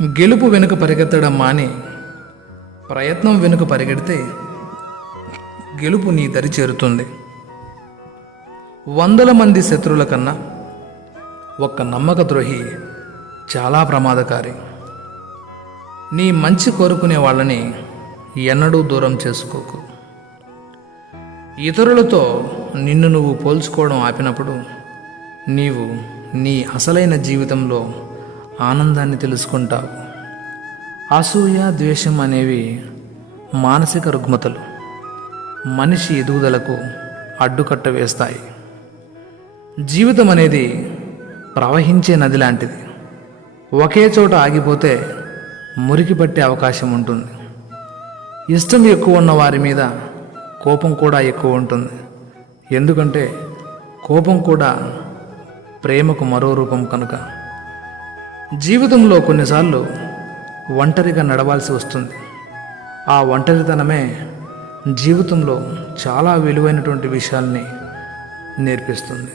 గెలుపు వెనుక పరిగెత్తడం మాని ప్రయత్నం వెనుక పరిగెడితే గెలుపు నీ దరి చేరుతుంది. 100 మంది శత్రువుల కన్నా ఒక్క నమ్మక ద్రోహి చాలా ప్రమాదకారి. నీ మంచి కోరుకునే వాళ్ళని ఎన్నడూ దూరం చేసుకోకు. ఇతరులతో నిన్ను నువ్వు పోల్చుకోవడం ఆపినప్పుడు నీవు నీ అసలైన జీవితంలో ఆనందాన్ని తెలుసుకుంటావు. అసూయ, ద్వేషం అనేవి మానసిక రుగ్మతలు మనిషి ఎదుగుదలకు అడ్డుకట్ట వేస్తాయి. జీవితం అనేది ప్రవహించే నది లాంటిది. ఒకే చోట ఆగిపోతే మురికి పట్టే అవకాశం ఉంటుంది. ఇష్టం ఎక్కువ ఉన్న వారి మీద కోపం కూడా ఎక్కువ ఉంటుంది. ఎందుకంటే కోపం కూడా ప్రేమకు మరో రూపం కనుక. జీవితంలో కొన్నిసార్లు ఒంటరిగా నడవాల్సి వస్తుంది. ఆ ఒంటరితనమే జీవితంలో చాలా విలువైనటువంటి విషయాల్ని నేర్పిస్తుంది.